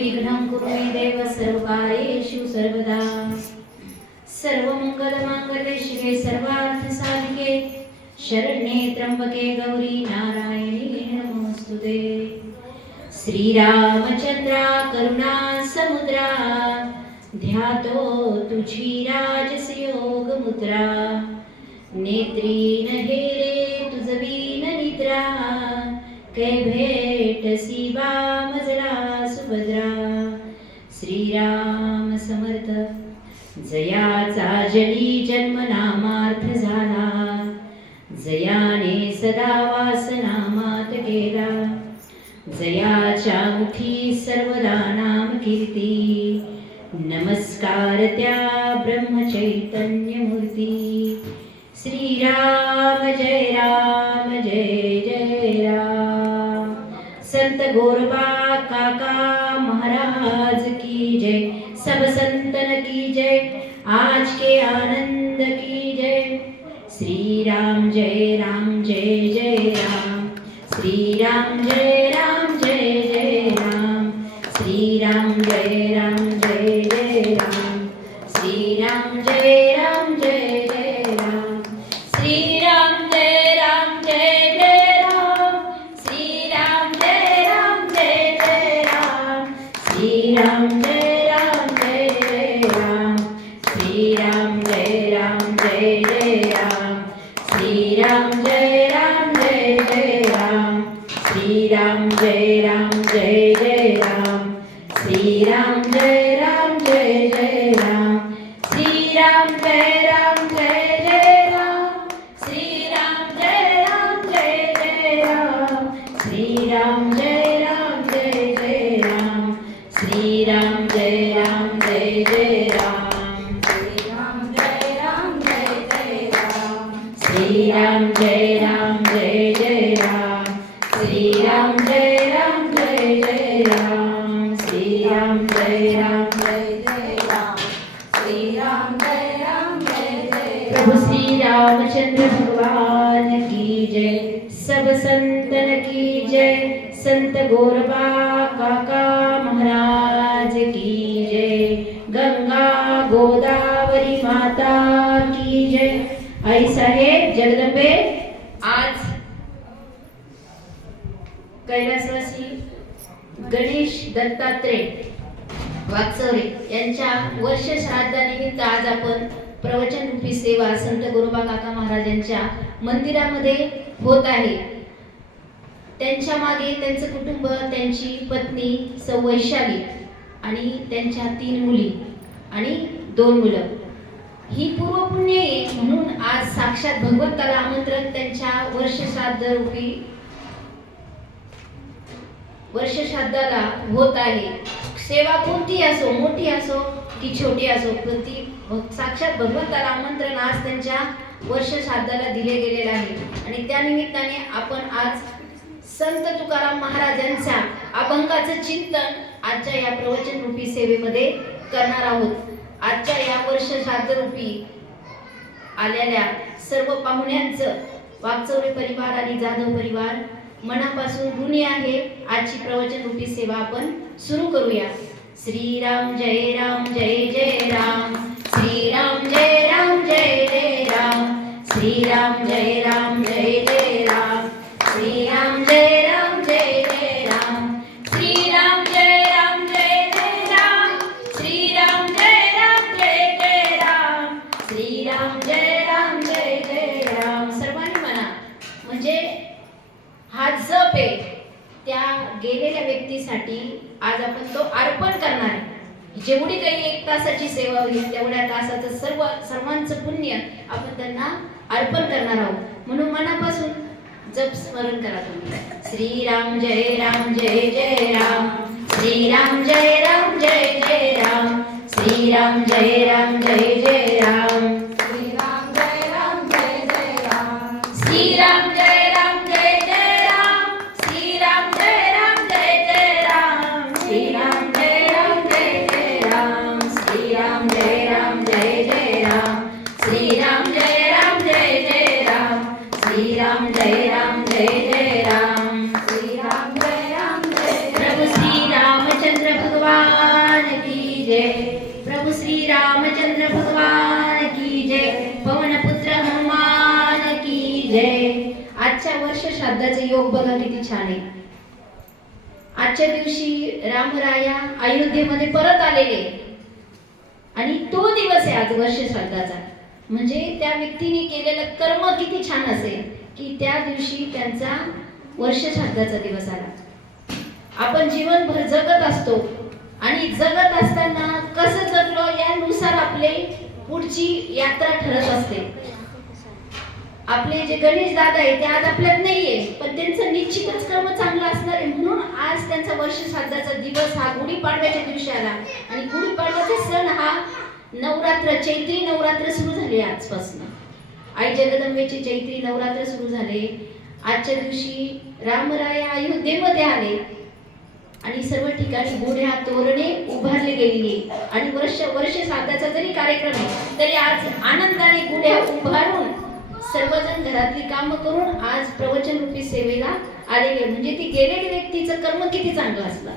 विघ्नं कुरु मे देव सर्वकार्येषु सर्वदा। सर्वमङ्गलमाङ्गल्ये शिवे सर्वार्थसाधिके। शरण्ये त्र्यम्बके गौरी नारायणी नमोऽस्तुते श्रीरामचन्द्रा करुणा समुद्रा। ध्यातो तुझी राजसयोग नेत्री न हेरे तुझवीन निद्रा। कै भेटसी मजला जयाचा जली जन्म नामार्थ झाला. जयाने सदा वासनामात केला जयाच्या मुखी सर्वदा नाम कीर्ती. नमस्कार त्या ब्रह्मचैतन्य मूर्ती श्रीराम जय राम जय जय राम. संत गोरबा संत गोरबा काका महाराज की जय. गंगा गोदावरी माता की जय. आई साहेब जगदंबे. आज कैलासवासी गणेश दत्तात्रय वाचवरे यांच्या वर्ष श्राद्धानिमित्त आज आपण प्रवचन रूपी सेवा संत गुरुबा काका महाराजांच्या मंदिरामध्ये होत आहे. त्यांच्या मागे त्यांचं कुटुंब त्यांची पत्नी सौ वैशाली आणि त्यांच्या तीन मुली आणि दोन मुलं. ही पूर्वपुण्य आहे म्हणून आज साक्षात भगवंताला आमंत्रण त्यांच्या वर्षश्राद्ध रूपी वर्षश्राद्धाला होत आहे. सेवा कोणती असो मोठी असो की छोटी असो पण ती साक्षात भगवंताला आमंत्रण आज त्यांच्या वर्षश्राद्धाला दिले गेलेलं आहे. आणि त्या निमित्ताने आपण आज संत तुकाराम महाराजांच्या अभंगाचं चिंतन आजच्या या प्रवचन रूपी सेवेमध्ये करणार आहोत. आजच्या या वर्ष श्राद्ध रूपी आलेल्या सर्व पाहुण्यांचं वागचौरे परिवार आणि जाधव परिवार मनापासून ऋणी आहे. आजची प्रवचन रूपी सेवा आपण सुरू करूया. श्रीराम जय राम जय जय राम श्रीराम जय राम जय जय राम श्रीराम जय राम जय जय राम श्रीराम जय राम जय जय राम श्रीराम जय राम जय जय राम सर्वांनी म्हणा म्हणजे हा जप आहे त्या गेलेल्या व्यक्तीसाठी आज आपण तो अर्पण करणार आहे जेवढी काही एक तासाची सेवा होईल. तेवढ्या तासाचं सर्व सर्वांचं पुण्य आपण त्यांना अर्पण करणार आहोत. म्हणून मनापासून जप स्मरण करा तुम्ही. श्रीराम जय राम जय जय राम. श्रीराम जय राम जय जय राम. श्रीराम जय राम जय जय राम. योग बघा किती छान आहे. आजच्या दिवशी रामराया अयोध्येमध्ये परत आलेले. आणि तो दिवस आहे आज वर्ष श्राद्धाचा म्हणजे त्या व्यक्तीने केलेलं कर्म किती छान असेल की त्या दिवशी त्यांचा वर्ष श्राद्धाचा दिवस आला. आपण जीवनभर जगत असतो आणि जगत असताना कसं जगलो यानुसार आपले पुढची यात्रा ठरत असते. आपले जे गणेश दादा आहे ते आज आपल्यात नाहीये. पण त्यांचं निश्चितच कर्म चांगलं असणार आहे. म्हणून आज त्यांचा वर्ष श्राद्धाचा दिवस हा गुढीपाडव्याच्या दिवशी आला. आणि गुढीपाडव्याचा सण हा नवरात्र चैत्री नवरात्र सुरू झाले आजपासून. आई जगदंबेचे चैत्री नवरात्र सुरू झाले. आजच्या दिवशी रामराय अयोध्येमध्ये आले. आणि सर्व ठिकाणी गुढ्या तोरणे उभारले गेलेली. आणि वर्ष वर्ष श्राद्धाचा जरी कार्यक्रम आहे तरी आज आनंदाने गुढ्या उभारून सर्वजण घरातली कामं करून आज प्रवचन रूपी सेवेला आलेले म्हणजे ती गेलेली व्यक्तीचं कर्म किती चांगलं असणार?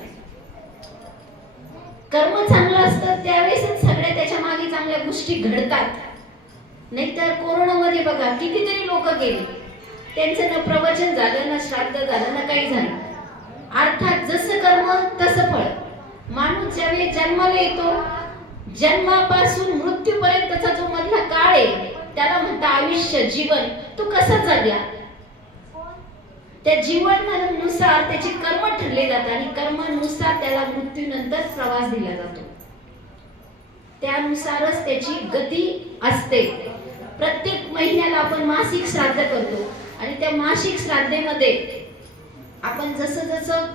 कर्म चांगलं असतं त्यावेळेसच सगळ्या त्याच्यामागे चांगल्या गोष्टी घडतात. नाहीतर कोरोनामध्ये बघा कितीतरी लोक गेले. त्यांचं ना प्रवचन झालं ना श्राद्ध झालं ना काही झालं. अर्थात जसं कर्म तसं फळ. माणूस ज्यावेळी जन्माला येतो जन्मापासून मृत्यूपर्यंतचा जो मधला काळ आहे त्याला म्हणता आयुष्य जीवन तो कसं जगला? त्या जीवनानुसार त्याचे कर्म ठरले जातात आणि कर्मानुसार त्याला मृत्यूनंतर प्रवास दिला जातो. त्यानुसारच त्याची गती असते. प्रत्येक महिन्याला आपण मासिक श्राद्ध करतो आणि त्या मासिक श्राद्धेमध्ये आपण जसं जसं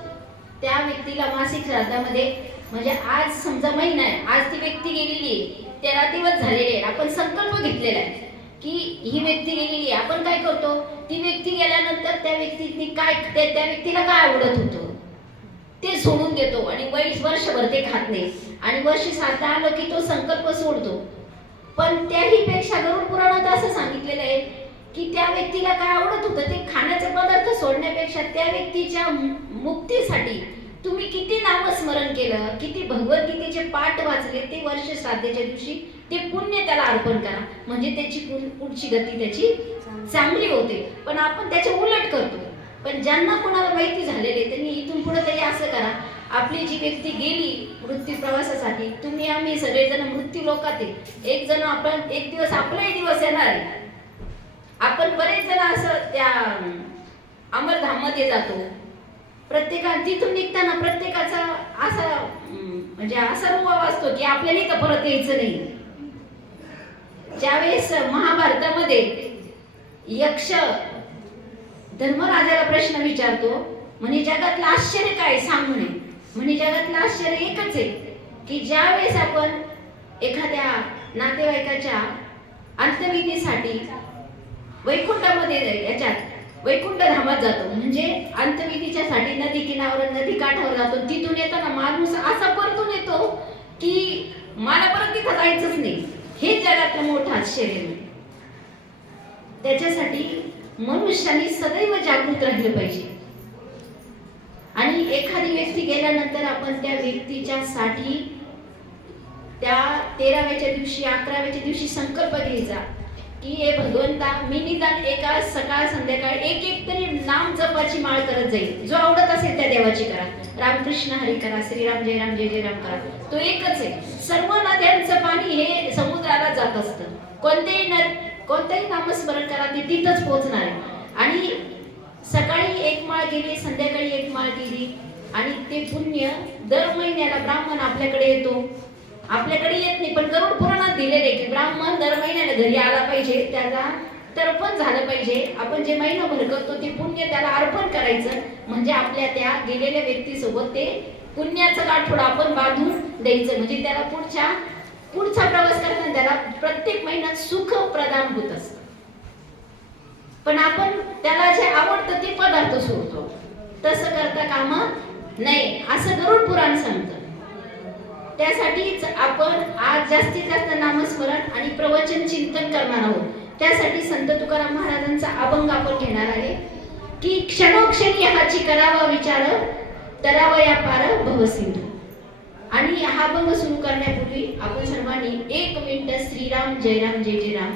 त्या व्यक्तीला मासिक श्राद्धामध्ये म्हणजे आज समजा महिना आहे आज ती व्यक्ती गेलेली आहे तेरा दिवस झालेले आहे आपण संकल्प घेतलेला आहे. की ही व्यक्ती गेलेली आहे. आपण काय करतो? ती व्यक्ती गेल्यानंतर त्या व्यक्तीने काय त्या त्या व्यक्तीला काय आवडत होतं? ते सोडून देतो आणि वैश वर्षभर ते खात नाही. आणि वर्ष साधं आलं की तो संकल्प सोडतो. पण त्याही पेक्षा गरुड पुराणात असं सांगितलेलं आहे की त्या व्यक्तीला काय आवडत होतं? ते खाण्याचे पदार्थ सोडण्यापेक्षा त्या व्यक्तीच्या मु- मुक्तीसाठी तुम्ही किती नामस्मरण केलं किती भगवद्गीतेचे पाठ वाचले ते वर्ष श्राद्धेच्या दिवशी ते पुण्य त्याला अर्पण करा. म्हणजे त्याची पुढची गती त्याची चांगली होते. पण आपण त्याच्या उलट करतो. पण ज्यांना कोणाला माहिती झालेले त्यांनी इथून पुढे तरी असं करा. आपली जी व्यक्ती गेली मृत्यू प्रवासासाठी तुम्ही आम्ही सगळेजण मृत्यू लोकात एक जण आपण एक दिवस आपलाही दिवस येणार आहे. आपण बरेच जण असं त्या अमरधाममध्ये जातो. प्रत्येका तिथून निघताना प्रत्येकाचा असा म्हणजे असा रुवा असतो की आपल्याला तर परत यायचं नाही. ज्यावेळेस महाभारतामध्ये यक्ष धर्मराजाला प्रश्न विचारतो म्हणे जगातलं आश्चर्य काय सांग म्हणे. म्हणे जगातलं आश्चर्य एकच आहे की ज्यावेळेस आपण एखाद्या नातेवाईकाच्या अंत्यविधीसाठी वैकुंठामध्ये याच्यात वैकुंठ धामात जातो म्हणजे अंत्यविधीच्या साठी नदी किनावर नदी काठावर जातो तिथून येताना माणूस असा परतून येतो की मला परत तिथं जायचंच नाही. हे जगातलं मोठं आश्चर्य त्याच्यासाठी मनुष्याने सदैव जागृत राहिलं पाहिजे. आणि एखादी व्यक्ती गेल्यानंतर आपण त्या व्यक्तीच्या साठी त्या तेराव्याच्या दिवशी अकराव्याच्या दिवशी संकल्प घ्यायचा की हे भगवंता मी निदान एका सकाळ संध्याकाळ एक एक तरी नाम जपाची माळ करत जाईल. जो आवडत असेल त्या देवाची करा. रामकृष्ण हरी करा श्रीराम जय राम जय जय राम करा. तो एकच आहे. सर्व नद्यांचं पाणी हे समुद्राला जात असतं. कोणतेही न कोणतेही नामस्मरण करा ते तिथंच पोहोचणार आहे. आणि सकाळी एक माळ गेली संध्याकाळी एक माळ गेली आणि ते पुण्य दर महिन्याला ब्राह्मण आपल्याकडे येतो. आपल्याकडे येत नाही पण गरुड पुराणात दिलेले की ब्राह्मण दर महिन्याला घरी आला पाहिजे त्याला तर्पण झालं पाहिजे. आपण जे महिनाभर करतो ते पुण्य त्याला अर्पण करायचं. म्हणजे आपल्या त्या गेलेल्या व्यक्तीसोबत ते पुण्याचं गाठोडं आपण बांधून द्यायचं. म्हणजे त्याला पुढच्या पुढचा प्रवास करताना त्याला प्रत्येक महिन्यात सुख प्रदान होत असतं. पण आपण त्याला जे आवडतं ते पदार्थ सोडतो. तसं करता काम नाही असं गरुड पुराण सांगतं. त्यासाठीच आपण आज जास्तीत जास्त नामस्मरण आणि प्रवचन चिंतन करणार आहोत. त्यासाठी संत तुकाराम महाराजांचा अभंग आपण घेणार आहे की क्षणोक्षणी हाची करावा विचार तरावया पार भवसिंधू. आणि हा भंग सुरू करण्यापूर्वी आपण सर्वांनी एक मिनिट श्रीराम जय राम जय जय राम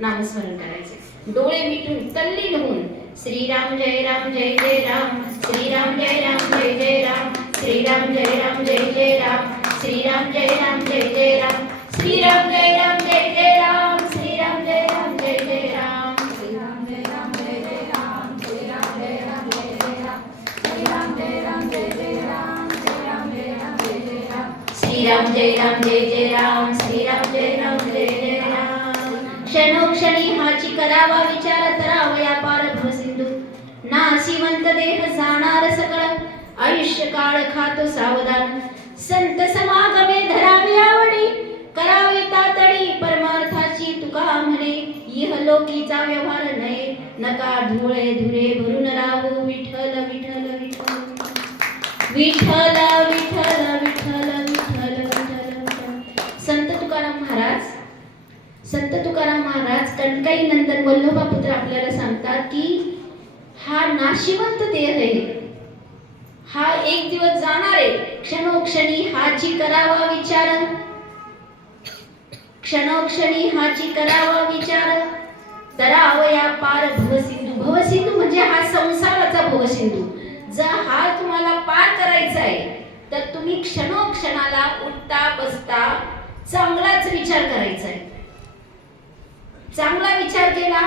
नामस्मरण करायचे डोळे मिटून तल्लीन होऊन श्रीराम जय राम जय जय राम श्रीराम जय राम जय जय राम श्रीराम जय राम जय जय राम श्रीराम जय राम जय जय राम श्रीराम जय राम जय जय राम जय राम जय जय राम श्रीराम जय राम जय जय राम क्षणोक्षणी हाची करावा विचार तरावया पार सिंधू. नाशिवंत देह जाणार सकळ आयुष्य काळ खातो सावधान. संत समागमे धरावी आवडी करावी तातडी परमार्थाची तुका म्हणे. इह लोकीचा व्यवहार नये नका धुळे धुरे भरून राहू. विठल विठल विठल विठल संत तुकाराम महाराज कणकाई नंदन वल्लभा पुत्र आपल्याला सांगतात की हा नाशिवंत देह आहे. हा एक दिवस जाणार आहे. क्षणोक्षणी हाची करावा विचार. क्षणोक्षणी हाची करावा विचार. तरावया पार भवसिंधू. भवसिंधू म्हणजे हा संसाराचा भवसिंधू. जर हा तुम्हाला पार करायचा आहे तर तुम्ही क्षणोक्षणाला उठता बसता चांगलाच विचार करायचा आहे. चांगला विचार केला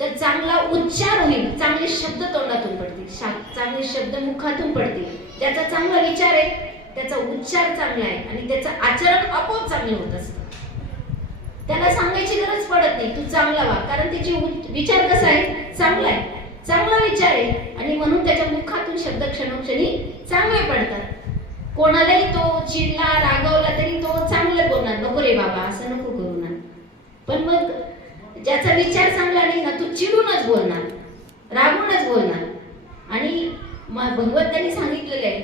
तर चांगला उच्चार होईल. चांगले शब्द तोंडातून पडतील. चांगले शब्द मुखातून पडतील. ज्याचा चांगला विचार आहे त्याचा उच्चार चांगला आहे आणि त्याचं आचरण आपोआप चांगलं होत असतं. त्याला सांगायची गरज पडत नाही. तू चांगला वा कारण त्याची विचार कसा आहे? चांगला आहे. चांगला विचार आहे आणि म्हणून त्याच्या मुखातून शब्द क्षणोक्षणी चांगले पडतात. कोणालाही तो चिडला रागवला तरी तो चांगलं बोलणार. नको रे बाबा असं नको करू ना. पण मग ज्याचा विचार चांगला नाही ना तू चिडूनच बोलणार रागूनच बोलणार. आणि म- भगवंतांनी सांगितलेलं आहे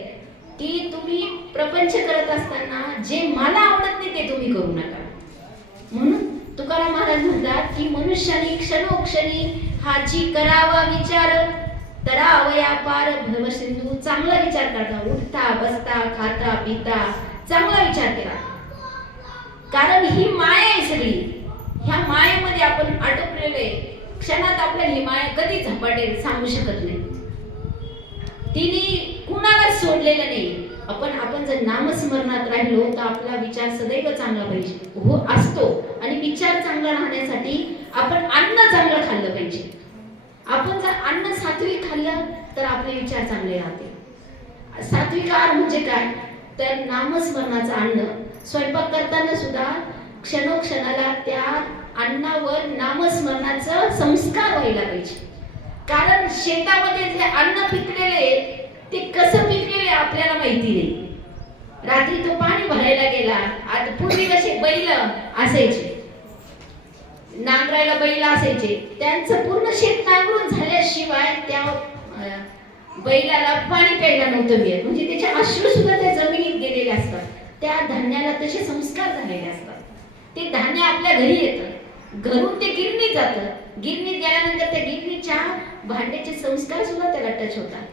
की तुम्ही प्रपंच करत असताना जे मला आवडत नाही ते तुम्ही करू नका. म्हणून तुकाराम महाराज म्हणतात की मनुष्याने क्षणोक्षणी हाची करावा विचार तरावया पार भवसिंधू चांगला विचार करता उठता बसता खाता पिता चांगला विचार केला. कारण ही माया आहे सगळी. ह्या मायेमध्ये आपण अटकलेलो आहे क्षणात आपल्याला ही माया कधी झपाटेल सांगू शकत नाही. तिने कुणालाच सोडलेलं नाही. आपण आपण जर नामस्मरणात राहिलो तर आपला विचार सदैव चांगला पाहिजे. हो असतो. आणि विचार चांगला राहण्यासाठी आपण अन्न चांगलं खाल्लं पाहिजे. आपण जर अन्न सात्विक खाल्लं तर आपले विचार चांगले राहते. सात्विक आहार म्हणजे काय? तर नामस्मरणाचं अन्न. स्वयंपाक करताना सुद्धा क्षणोक्षणाला त्या अन्नावर नामस्मरणाचा संस्कार व्हायला पाहिजे. कारण शेतामध्ये जे अन्न पिकलेले ते कसं पिकलेले आपल्याला माहिती नाही. रात्री तो पाणी भरायला गेला आता पूर्वी कसे बैल असायचे. नांगरायला बैल असायचे. त्यांचं पूर्ण शेत नांगरून झाल्याशिवाय त्या बैलाला पाणी प्यायला नव्हतं मिळत. म्हणजे त्याचे अश्रू सुद्धा त्या जमिनीत गेलेले असतात. त्या धान्याला तसे संस्कार झालेले असतात. ते धान्य आपल्या घरी येतं. घरून ते गिरणीत जातं. गिरणीत गेल्यानंतर त्या गिरणीच्या भांड्याचे संस्कार सुद्धा त्याला टच होतात.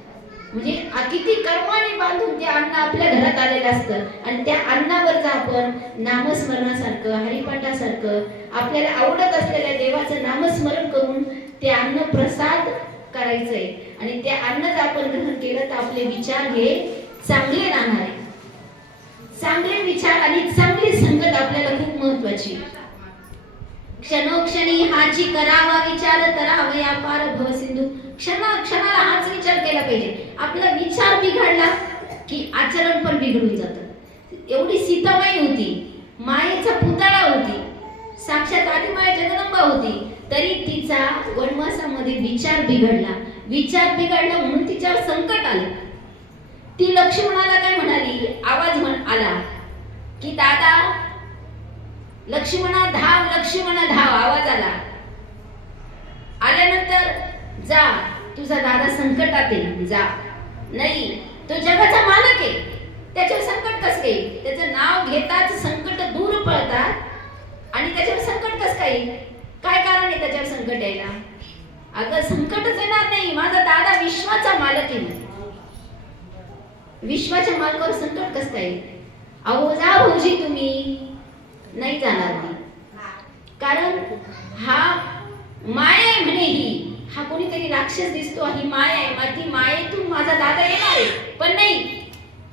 म्हणजे किती कर्माने बांधून ते अन्न आपल्या घरात आलेलं असतं. आणि त्या अन्नावरच आपण नामस्मरणासारखं हरिपाठासारखं आपल्याला आवडत असलेल्या देवाचं नामस्मरण करून ते अन्न प्रसाद करायचंय. आणि ते अन्नच आपण ग्रहण केलं तर आपले विचार हे चांगले राहणार आहे. चांगले विचार आणि चांगली संगत आपल्याला खूप महत्वाची क्षणोक्षणी हाची करावा विचार तरावया पार भव सिंधू. क्षण क्षणाला हाच विचार केला पाहिजे. आपला विचार बिघडला की आचरण पण बिघडून जातं. एवढी सीताबाई होती मायेचा पुतळा होती साक्षात आदिमाय जगदंबा होती तरी तिचा वनवासामध्ये विचार बिघडला. विचार बिघडला म्हणून तिच्यावर संकट आलं. ती लक्ष्मणाला काय म्हणाली? आवाज म्हण आला. की दादा लक्ष्मणा धाव लक्ष्मणा धाव आवाज आला. आल्यानंतर जा तुझा दादा संकटात आहे. जा. नाही तो जगाचा मालक आहे. त्याच्यावर संकट कस काय त्याचं नाव घेताच संकट दूर पळतात. आणि त्याच्यावर संकट कस काय काय कारण आहे त्याच्यावर संकट यायला? अगं संकटच येणार नाही. माझा दादा विश्वाचा मालक आहे. विश्वाच्या मालकावर संकट कसं काय अहो जा भाऊजी तुम्ही. नाही जाणार मी कारण हा माया आहे म्हणे ही. हा कोणीतरी राक्षस दिसतो ही माया आहे. माझी मायेतून माझा दादा येणार आहे. पण नाही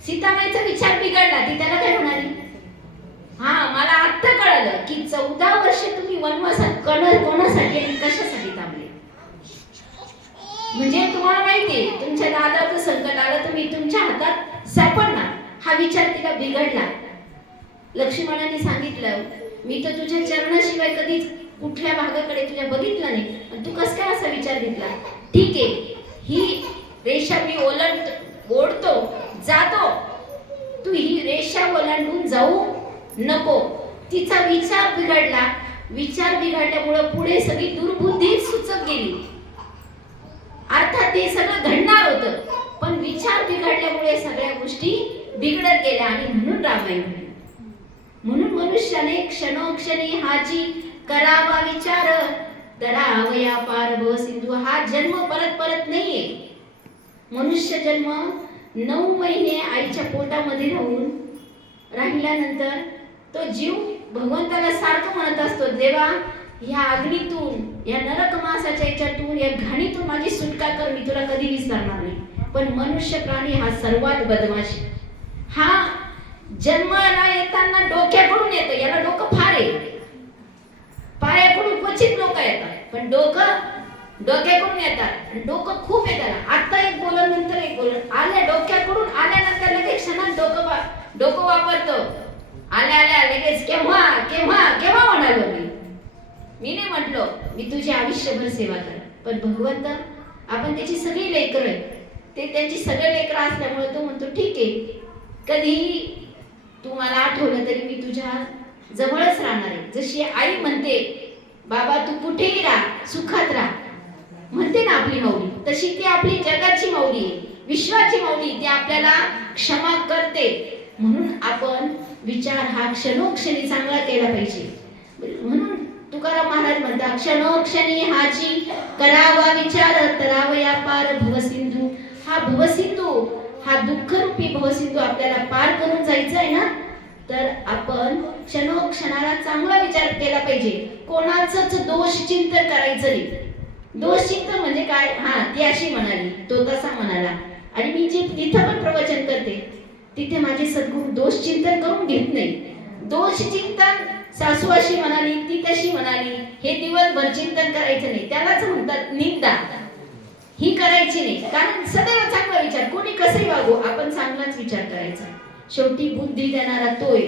सीताबाईचा विचार बिघडला. ती त्याला काय म्हणाली? हा मला आत्ता कळालं की चौदा वर्ष तुम्ही वनवासात कण कोणासाठी आणि कशासाठी? म्हणजे तुम्हाला माहितीये तुमच्या दादाचं संकट आलं तुम्ही तुमच्या हातात सापडणार. हा विचार तिला बिघडला. लक्ष्मणाने सांगितलं मी तर तुझ्या चरणाशिवाय कधीच कुठल्या भागाकडे तुझ्या बघितलं नाही. तू कस काय असा विचार घेतला? ठीक आहे. ही रेषा मी ओलांड ओढतो जातो. तू ही रेषा ओलांडून जाऊ नको. तिचा विचार बिघडला. विचार बिघडल्यामुळं पुढे सगळी दुर्बुद्धी सुचत गेली. अर्थात ते सगळं घडणार होतं. पण विचार बिघडल्यामुळे सगळ्या गोष्टी बिघडत गेल्या आणि म्हणून रामायण म्हणून मनुष्याने क्षणोक्षणी हाची करावा विचार तरावया पार व सिंधू हा जन्म परत परत नाहीये. मनुष्य जन्म नऊ महिने आईच्या पोटामध्ये राहून राहिल्यानंतर तो जीव भगवंताला सारखं म्हणत असतो देवा या अग्नीतून या नरक मासाच्या याच्यातून या घाणीतून माझी सुटका कर मी तुला कधी विसरणार नाही. पण मनुष्य प्राणी हा सर्वात बदमाश हा जन्माला येताना डोक्याकडून येतं. याला डोकं फार आहे. पायाकडून क्वचित लोक येतात पण डोकं डोक्याकडून येतात. आणि डोकं खूप येतात आता एक बोलन नंतर एक बोलन आल्या डोक्याकडून आल्यानंतर लगेच क्षणात डोकं वा- डोकं वापरतो. आल्या आल्या लगेच केव्हा केव्हा केव्हा म्हणालो मी? मी नाही म्हटलो मी तुझी आयुष्यभर सेवा कर. पण भगवंत आपण त्याची सगळी लेकरं आहे ते त्यांची सगळे लेकरं असल्यामुळे तो म्हणतो ठीक आहे. कधी तू मला आठवलं तरी मी तुझ्या जवळच राहणार आहे. जशी आई म्हणते बाबा तू कुठेही राहा सुखात राहा. म्हणते ना आपली माऊली तशी ती आपली जगाची माऊली आहे. विश्वाची माऊली ती आपल्याला क्षमा करते. म्हणून आपण विचार हा क्षणोक्षणी चांगला केला पाहिजे. म्हणून तुकाराम महाराज म्हणतात क्षणोक्षणी हाची करावा विचार तरावया पार भवसिंधू. हा भवसिंधू हा दुःखरूपी भवसिंधू आपल्याला पार करून जायचं आहे ना? तर आपण क्षणोक्षणाला चांगला विचार केला पाहिजे. कोणाचंच दोष चिंतन करायचं नाही. दोष चिंतन म्हणजे काय? हा ती अशी म्हणाली तो तसा म्हणाला. आणि मी जे तिथं पण प्रवचन करते तिथे माझे सद्गुरू दोष चिंतन करून घेत नाही. दोष चिंतन सासू अशी म्हणाली ती तशी म्हणाली हे दिवसभर चिंतन करायचं नाही. त्यालाच म्हणतात निंदा. ही करायची नाही. कारण सदैव चांगला विचार. कोणी कसंही वागू आपण चांगलाच विचार करायचा. शेवटी बुद्धी देणारा तोय.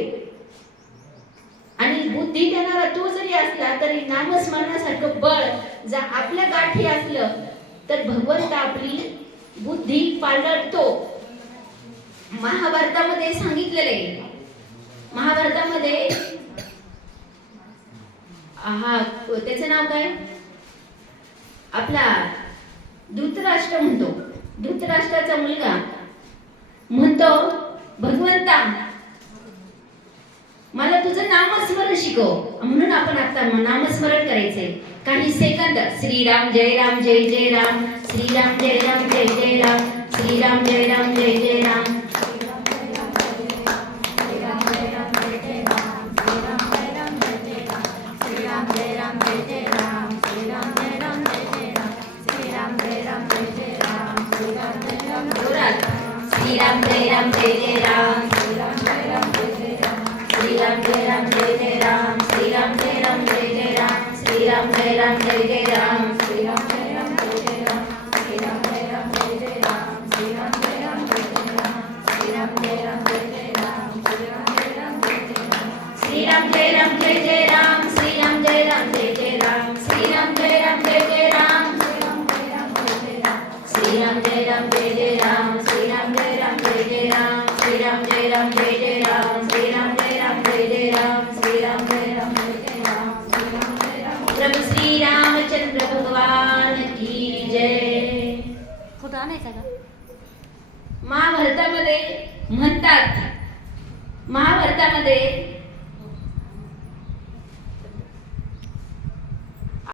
आणि बुद्धी देणारा तो जरी असला तरी नामस्मरणासारखं बळ जर आपल्या गाठी असलं तर भगवंत आपली बुद्धी पालटतो. महाभारतामध्ये सांगितलेले महाभारतामध्ये हा त्याचं नाव काय? आपला धृतराष्ट्र म्हणतो. धृतराष्ट्राचा मुलगा म्हणतो भगवंता मला तुझं नामस्मरण शिकव. म्हणून आपण आता नामस्मरण करायचंय. काही सेकंद श्रीराम जय राम जय जय राम. श्रीराम जय राम जय जय राम. श्रीराम जय राम जय जय राम. Ram Ram महाभारतामध्ये म्हणतात. महाभारतामध्ये